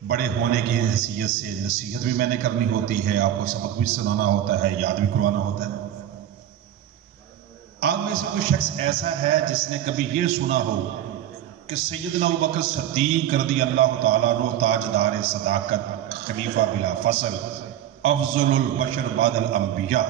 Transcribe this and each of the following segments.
بڑے ہونے کی حیثیت سے نصیحت بھی میں نے کرنی ہوتی ہے، آپ کو سبق بھی سنانا ہوتا ہے، یاد بھی کروانا ہوتا ہے۔ آپ میں سے کوئی شخص ایسا ہے جس نے کبھی یہ سنا ہو کہ سیدنا ابوبکر صدیق رضی اللہ تعالیٰ عنہ تاجدار صداقت، خلیفہ بلا فصل، افضل البشر بعد الانبیاء،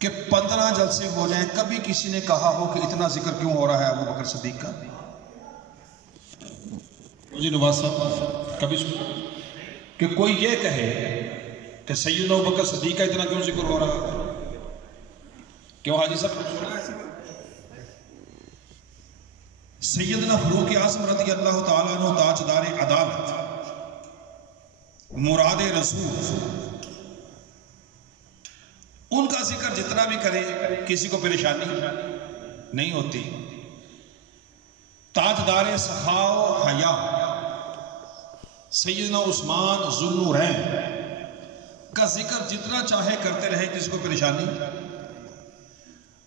کہ 15 جلسے ہو جائیں کبھی کسی نے کہا ہو کہ اتنا ذکر کیوں ہو رہا ہے ابوبکر صدیق کا؟ جی نواز صاحب کبھی کہ کوئی یہ کہے کہ سیدنا ابوبکر صدیق کا اتنا کیوں ذکر ہو رہا ہے؟ کیوں حاجی صاحب؟ سیدنا فاروق اعظم رضی اللہ تعالیٰ عنہ تاجدار عدالت، مراد رسول، ان کا ذکر جتنا بھی کرے کسی کو پریشانی نہیں ہوتی۔ تاجدار سخا و حیا سیدنا عثمان ذو النورین کا ذکر جتنا چاہے کرتے رہے کسی کو پریشانی۔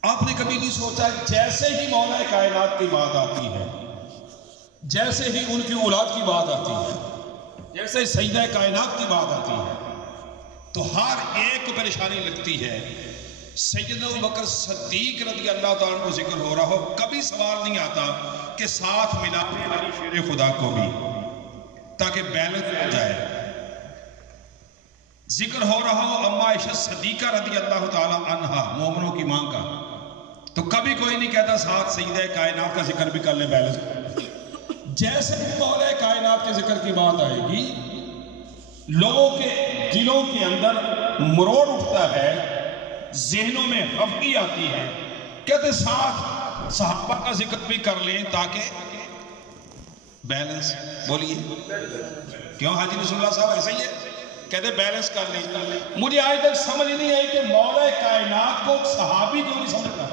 آپ نے کبھی نہیں سوچا جیسے ہی مولا کائنات کی بات آتی ہے، جیسے ہی ان کی اولاد کی بات آتی ہے، جیسے سیدہ کائنات کی بات آتی ہے تو ہر ایک کو پریشانی لگتی ہے۔ سیدنا ابوبکر صدیق رضی اللہ تعالیٰ کو ذکر ہو رہا ہو، کبھی سوال نہیں آتا کہ ساتھ ملا علی شیر خدا کو بھی، تاکہ بیلنس ہو جائے۔ ذکر ہو رہا ہو اما عائشہ صدیقہ رضی اللہ تعالیٰ عنہا، مومنوں کی ماں کا، تو کبھی کوئی نہیں کہتا ساتھ سیدہ کائنات کا ذکر بھی کر لے بیلنس۔ جیسے ہی مولا کائنات کے ذکر کی بات آئے گی، لوگوں کے دلوں کے اندر مروڑ اٹھتا ہے، ذہنوں میں خفگی آتی ہے، کہتے ساتھ صحابہ کا ذکر بھی کر لیں تاکہ بیلنس۔ بولیے کیوں حاجی رسول اللہ صاحب ایسا ہی ہے؟ کہتے بیلنس کر لیں۔ مجھے آج تک سمجھ نہیں آئی کہ مولا کائنات کو صحابی کیوں نہیں سمجھتا۔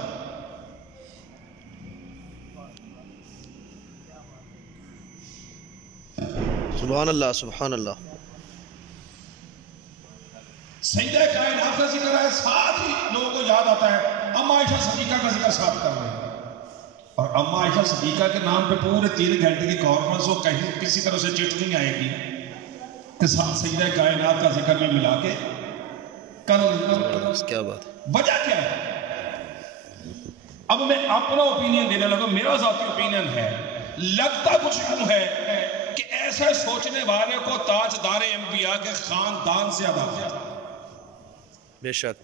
سبحان اللہ سبحان اللہ۔ سیدہ کائنات کا ذکر ہے، ساتھ ہی لوگوں کو یاد آتا ہے اما عائشہ صدیقہ کا ذکر ساتھ کر رہے ہیں، اور اما عائشہ صدیقہ کے نام پہ پورے 3 گھنٹے کی کانفرنس ہو، کہیں کسی طرح سے چٹ نہیں آئے گی کہ ساتھ سیدہ کائنات کا ذکر بھی ملا کے کیا بات ہے؟ وجہ کیا ہے؟ اب میں اپنا اوپینین دینے لگا، میرا ذاتی اوپینین ہے، لگتا کچھ یوں ہے کہ ایسے سوچنے والے کو تاجدار انبیاء کے خاندان سے ادا کیا۔ بے شک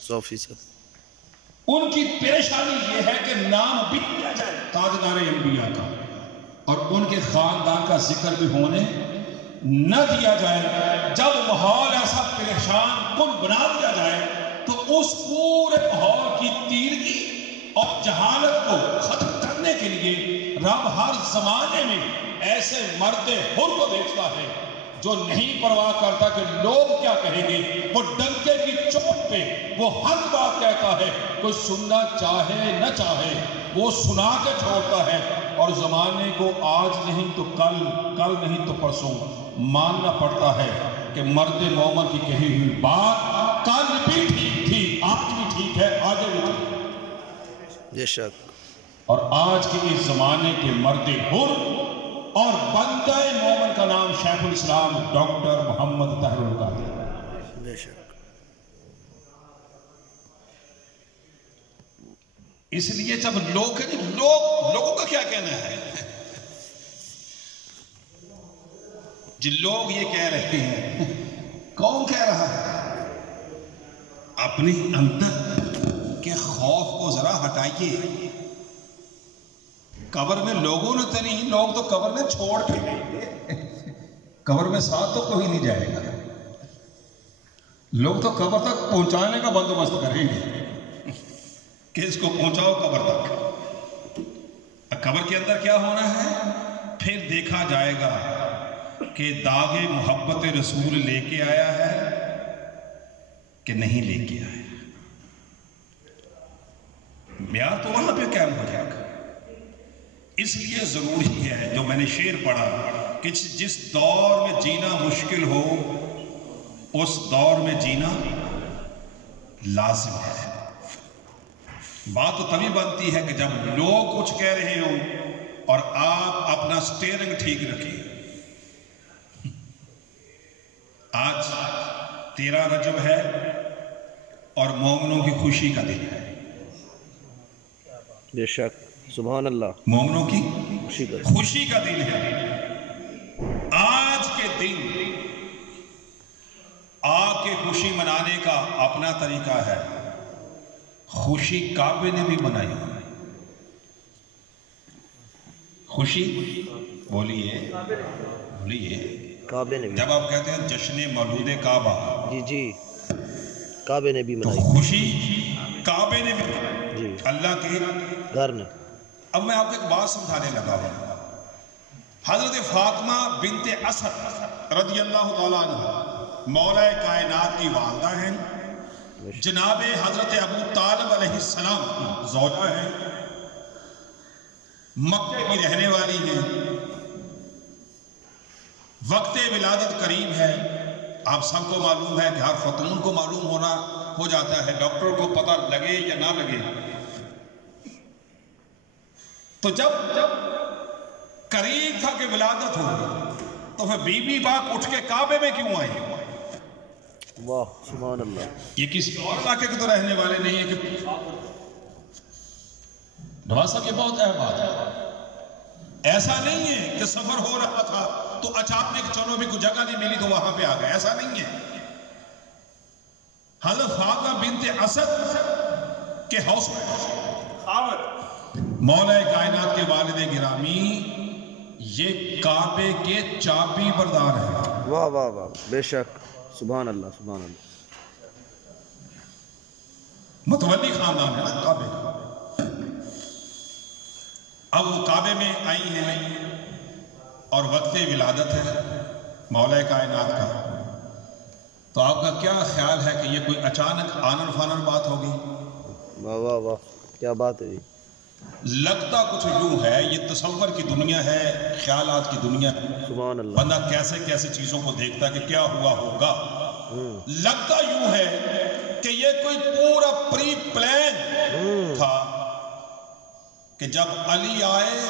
100%۔ ان کی پریشانی یہ ہے کہ نام بھی لیا جائے تاجدار انبیاء کا اور ان کے خاندان کا ذکر بھی ہونے نہ دیا جائے۔ جب ماحول ایسا پریشان کن بنا دیا جائے تو اس پورے ماحول کی تیرگی اور جہالت کو ختم کرنے کے لیے رب ہر زمانے میں ایسے مرد حر کو دیکھتا ہے جو نہیں پرواہ کرتا کہ لوگ کیا کہیں گے، وہ ڈنکے کی چوٹ پہ وہ ہر بات کہتا ہے، کوئی سننا چاہے نہ چاہے وہ سنا کے چھوڑتا ہے، اور زمانے کو آج نہیں تو کل، کل نہیں تو پرسوں ماننا پڑتا ہے کہ مرد مومن کی کہی ہوئی بات کل بھی ٹھیک تھی، آج بھی ٹھیک ہے، آگے بھی ٹھیک ہے۔ بے شک۔ اور آج کے اس زمانے کے مرد حر اور بندہ مومن کا نام شیخ الاسلام ڈاکٹر محمد طاہر القادری۔ بے شک۔ اس لیے جب لوگوں کا کیا کہنا ہے جی، لوگ یہ کہہ رہے ہیں، کون کہہ رہا ہے؟ اپنے اندر کے خوف کو ذرا ہٹائیے۔ قبر میں لوگوں نے تو نہیں، لوگ تو قبر میں چھوڑ کے گئے، قبر میں ساتھ تو کوئی نہیں جائے گا، لوگ تو قبر تک پہنچانے کا بندوبست کریں گے کہ اس کو پہنچاؤ قبر تک۔ قبر کے اندر کیا ہونا ہے؟ پھر دیکھا جائے گا کہ داغ محبت رسول لے کے آیا ہے کہ نہیں لے کے آیا۔ معیار تو وہاں پہ قائم ہو جائے گا۔ اس لیے ضروری ہے جو میں نے شعر پڑھا کہ جس دور میں جینا مشکل ہو اس دور میں جینا لازم ہے۔ بات تو تبھی بنتی ہے کہ جب لوگ کچھ کہہ رہے ہوں اور آپ اپنا سٹیئرنگ ٹھیک رکھیں. آج 13 رجب ہے اور مومنوں کی خوشی کا دن ہے. بے شک سبحان اللہ. مومنوں کی خوشی کا دن ہے. آج کے دن آپ کے خوشی منانے کا اپنا طریقہ ہے. خوشی کعبے نے بھی منائی. خوشی بولیے کعبے نے بھی. جب آپ کہتے ہیں جشن مولود کعبہ، جی کعبے نے بھی تو منائی. خوشی کعبے نے بھی منائی، جی اللہ کے گھر نے. اب میں آپ کو ایک بات سمجھانے لگا ہوں. حضرت فاطمہ بنت اسد رضی اللہ تعالیٰ عنہ مولا کائنات کی والدہ ہیں. جناب حضرت ابو طالب علیہ السلام کی زوجہ ہیں. مکہ کی رہنے والی ہیں. وقت ولادت قریب ہے. آپ سب کو معلوم ہے کہ ہر خاتون کو معلوم ہو جاتا ہے، ڈاکٹر کو پتہ لگے یا نہ لگے. تو جب قریب تھا کہ ولادت ہو تو پھر بی بی باپ اٹھ کے کعبے میں کیوں آئی؟ واہ سبحان اللہ. یہ کسی اور علاقے کے تو رہنے والے نہیں ہیں کہ نواز صاحب، یہ بہت اہم بات ہے. ایسا نہیں ہے کہ سفر ہو رہا تھا تو اچانک چلو بھی کوئی جگہ نہیں ملی تو وہاں پہ آ گئے. ایسا نہیں ہے. حضرت فاطمہ بنت اسد کے ہاؤس مولا کائنات کے والد گرامی یہ کعبے کے چابی بردار ہیں. واہ واہ واہ بے شک سبحان اللہ سبحان اللہ. متولی خاندان ہے نا کعبے کا. اب وہ کعبے میں آئی ہیں اور وقت ولادت ہے مولا کائنات کا. تو آپ کا کیا خیال ہے کہ یہ کوئی اچانک آنن فانن بات ہوگی؟ واہ واہ واہ کیا بات ہے جی. لگتا کچھ یوں ہے، یہ تصور کی دنیا ہے، خیالات کی دنیا ہے. سبحان اللہ. بندہ کیسے کیسے چیزوں کو دیکھتا ہے کہ کیا ہوا ہوگا. لگتا یوں ہے کہ یہ کوئی پورا پری پلان تھا کہ جب علی آئے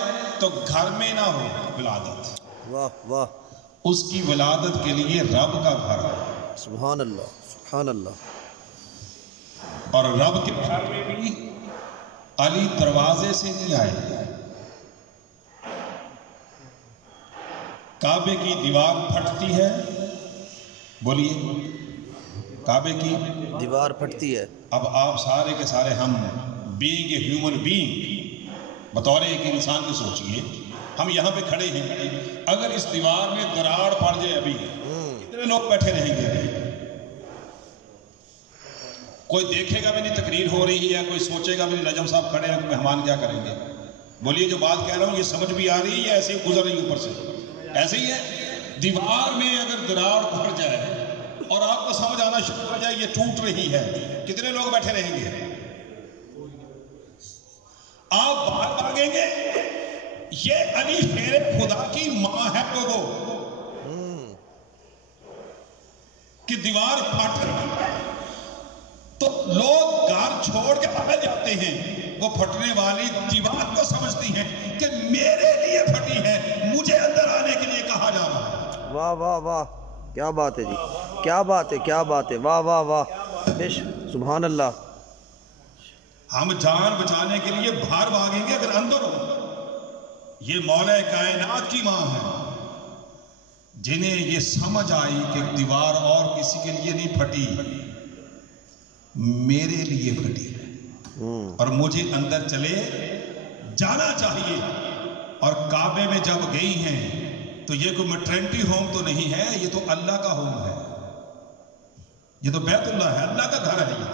تو گھر میں نہ ہو ولادت. واہ واہ. اس کی ولادت کے لیے رب کا گھر ہے. سبحان اللہ سبحان اللہ. اور رب کے گھر میں بھی علی دروازے سے نہیں آئے. کعبے کی دیوار پھٹتی ہے. بولیے، کعبے کی دیوار پھٹتی ہے. اب آپ سارے کے سارے ہم بینگ اے ہیومن بینگ، بطور ایک انسان کے سوچئے، ہم یہاں پہ کھڑے ہیں. اگر اس دیوار میں دراڑ پڑ جائے ابھی کتنے لوگ بیٹھے رہیں گے؟ کوئی دیکھے گا بھی نہیں تقریر ہو رہی ہے، کوئی سوچے گا بھی نہیں نجم صاحب کھڑے ہیں کہ مہمان کیا کریں گے. بولیے جو بات کہہ رہا ہوں یہ سمجھ بھی آ رہی ہے یا ایسے ہی گزر رہی اوپر سے؟ ایسے ہی ہے. دیوار میں اگر دراڑ پڑ جائے اور آپ کو سمجھ آنا شروع ہو جائے یہ ٹوٹ رہی ہے، کتنے لوگ بیٹھے رہیں گے؟ آپ باہر بھاگیں گے. یہ علی شیر خدا کی ماں ہے لوگوں کہ دیوار پھٹ رہی ہے تو لوگ گھر چھوڑ کے باہر جاتے ہیں. وہ پھٹنے والی دیوار کو سمجھتی ہیں کہ میرے لیے پھٹی ہے، مجھے اندر آنے کے لیے کہا جا رہا ہے. واہ واہ واہ کیا بات ہے جی. کیا بات ہے کیا بات ہے. واہ واہ واہ سبحان اللہ. ہم جان بچانے کے لیے باہر بھاگیں گے اگر اندر ہو. یہ مولا کائنات کی ماں ہے جنہیں یہ سمجھ آئی کہ دیوار اور کسی کے لیے نہیں پھٹی، میرے لیے پھٹی ہے اور مجھے اندر چلے جانا چاہیے. اور کعبے میں جب گئی ہیں تو یہ کوئی میٹرنٹی ہوم تو نہیں ہے، یہ تو اللہ کا ہوم ہے. یہ تو بیت اللہ ہے، اللہ کا گھر ہے. یہ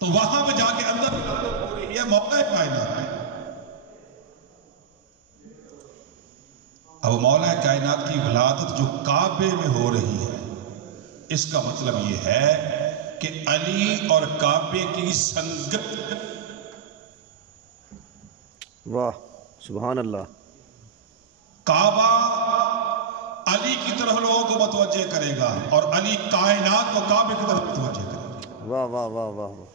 تو وہاں پہ جا کے اندر ہو رہی ہے مولا کائنات ہے. اب مولا کائنات کی ولادت جو کعبے میں ہو رہی ہے، اس کا مطلب یہ ہے کہ علی اور کعبے کی سنگت. واہ سبحان اللہ. کعبہ علی کی طرف لوگوں کو متوجہ کرے گا اور علی کائنات کو کعبے کی طرف متوجہ کرے گا. واہ واہ واہ واہ واہ.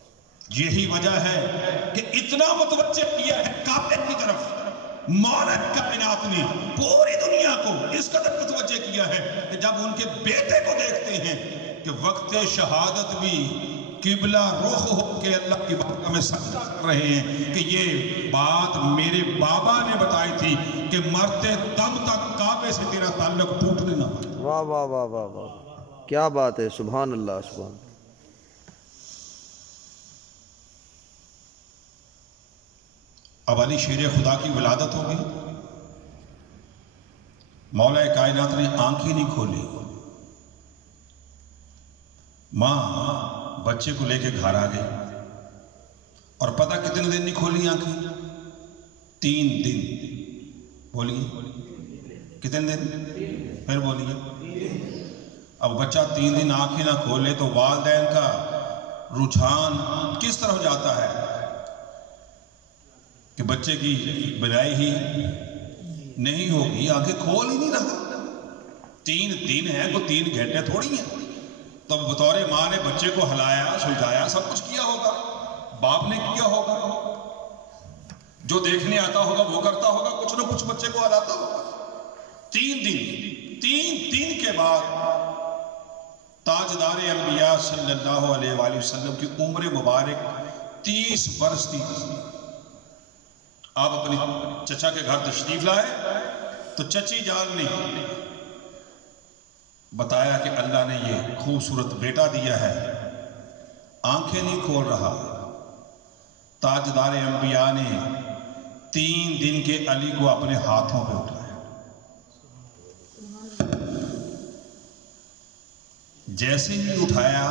یہی وجہ ہے کہ اتنا متوجہ کیا ہے کعبے کی طرف مولا کائنات نے پوری دنیا کو اس قدر متوجہ کیا ہے کہ جب ان کے بیٹے کو دیکھتے ہیں کہ وقت شہادت بھی قبلہ رخ ہو کے اللہ کی بارگاہ میں سجدہ کر رہے ہیں کہ یہ بات میرے بابا نے بتائی تھی کہ مرتے دم تک کعبے سے تیرا تعلق ٹوٹنے نہ پائے۔ واہ واہ واہ واہ واہ، کیا بات ہے، سبحان اللہ سبحان اللہ۔ اب علی شیر خدا کی ولادت ہو گئی، مولا کائنات نے آنکھیں نہیں کھولی، ماں بچے کو لے کے گھر آ گئی، اور پتہ کتنے دن نہیں کھولی آنکھیں؟ 3 دن۔ بولیے کتنے دن؟ پھر بولیے۔ اب بچہ 3 دن آنکھیں نہ کھولے تو والدین کا رجحان کس طرف جاتا ہے کہ بچے کی بنائی ہی نہیں ہوگی، آنکھیں کھول ہی نہیں رہا۔ 3 دن ہے، کوئی 3 گھنٹے تھوڑی ہیں۔ تو بطور ماں نے بچے کو ہلایا، سلجھایا، سب کچھ کیا ہوگا، باپ نے کیا ہوگا، جو دیکھنے آتا ہوگا وہ کرتا ہوگا، کچھ نہ کچھ بچے کو ہلاتا ہوگا۔ 3 دن کے بعد تاجدار انبیاء صلی اللہ علیہ وآلہ وسلم کی عمر مبارک 30 برس تھی۔ آپ اپنی چچا کے گھر تشریف لائے تو چچی جان نے بتایا کہ اللہ نے یہ خوبصورت بیٹا دیا ہے، آنکھیں نہیں کھول رہا۔ تاجدار انبیاء نے 3 دن کے علی کو اپنے ہاتھوں پہ اٹھایا۔ جیسے ہی اٹھایا،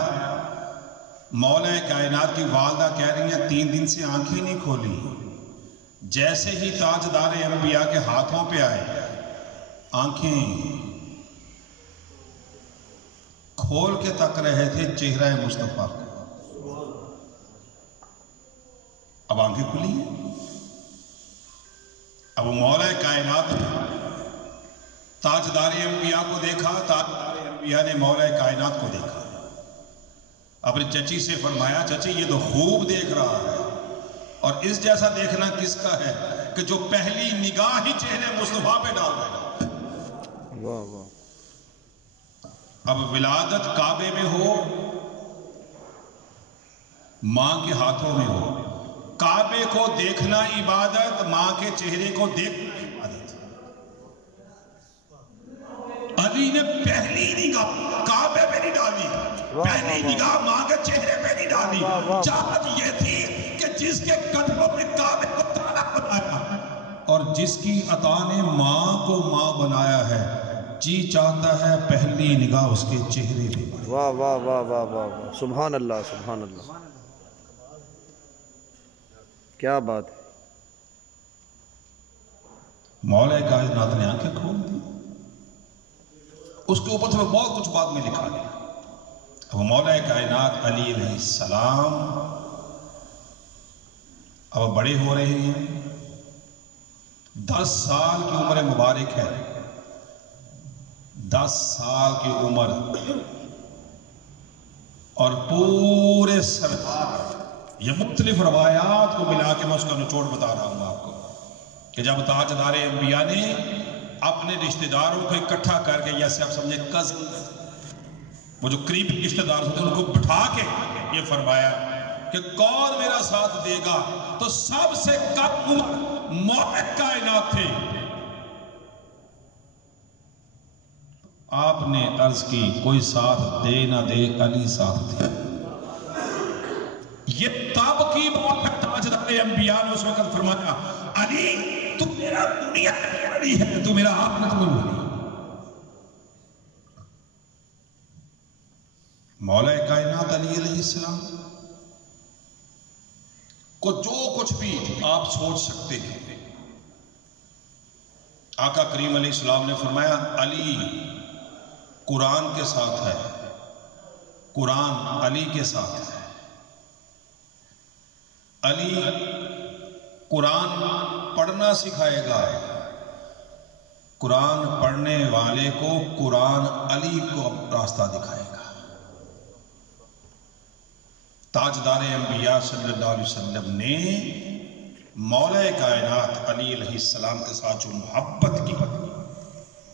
مولا کائنات کی والدہ کہہ رہی ہیں 3 دن سے آنکھیں نہیں کھولی۔ جیسے ہی تاجدار انبیاء کے ہاتھوں پہ آئے، آنکھیں کھول کے تک رہے تھے چہرہ مصطفیٰ کو۔ اب آنکھیں کھلی ہیں۔ اب مولا کائنات نے تاجدار انبیاء کو دیکھا، تاجدار انبیاء نے مولا کائنات کو دیکھا۔ اپنی چچی سے فرمایا چچی یہ تو خوب دیکھ رہا ہے، اور اس جیسا دیکھنا کس کا ہے کہ جو پہلی نگاہ ہی چہرے مصطفیٰ پہ ڈال رہا ہے۔ واہ واہ۔ اب ولادت کعبے میں ہو، ماں کے ہاتھوں میں ہو، کعبے کو دیکھنا عبادت، ماں کے چہرے کو دیکھنا عبادت۔ علی نے پہلی نگاہ کعبے پہ نہیں ڈالی، پہلی نگاہ ماں کے چہرے پہ نہیں ڈالی۔ چاہت یہ تھی کہ جس کے قدموں میں کعبے کو تالا بنایا اور جس کی عطا نے ماں کو ماں بنایا ہے، جی چاہتا ہے پہلی نگاہ اس کے چہرے پہ۔ واہ واہ واہ واہ واہ واہ، سبحان اللہ سبحان اللہ، کیا بات ہے۔ مولا کائنات نے آنکھیں کھول دی۔ اس کے اوپر سے بہت کچھ بعد میں لکھا گیا۔ اب مولا کائنات علی علیہ السلام اب بڑے ہو رہے ہیں، 10 سال کی عمر مبارک ہے، 10 سال کی عمر، اور پورے سردار، یہ مختلف روایات کو ملا کے میں اس کا نچوڑ بتا رہا ہوں آپ کو، کہ جب تاجدار انبیاء نے اپنے رشتہ داروں کو اکٹھا کر کے، جیسے آپ سمجھے کزن، وہ جو قریبی رشتہ دار ہوتے ہیں ان کو بٹھا کے یہ فرمایا کہ کون میرا ساتھ دے گا، تو سب سے کم عمر مولا کائنات تھے۔ آپ نے عرض کی کوئی ساتھ دے نہ دے، علی ساتھ دے۔ یہ تب کی بات ہے، تاجدار انبیاء نے اس وقت فرمایا علی تو میرا دنیا میں ولی ہے، تو میرا آخرت میں ولی۔ مولا کائنات علی علیہ السلام کو جو کچھ بھی آپ سوچ سکتے ہیں، آقا کریم علیہ السلام نے فرمایا علی قرآن کے ساتھ ہے، قرآن علی کے ساتھ ہے۔ علی قرآن پڑھنا سکھائے گا، قرآن پڑھنے والے کو قرآن علی کو راستہ دکھائے گا۔ تاجدار انبیاء صلی اللہ علیہ وسلم نے مولا کائنات علی علیہ السلام کے ساتھ جو محبت کی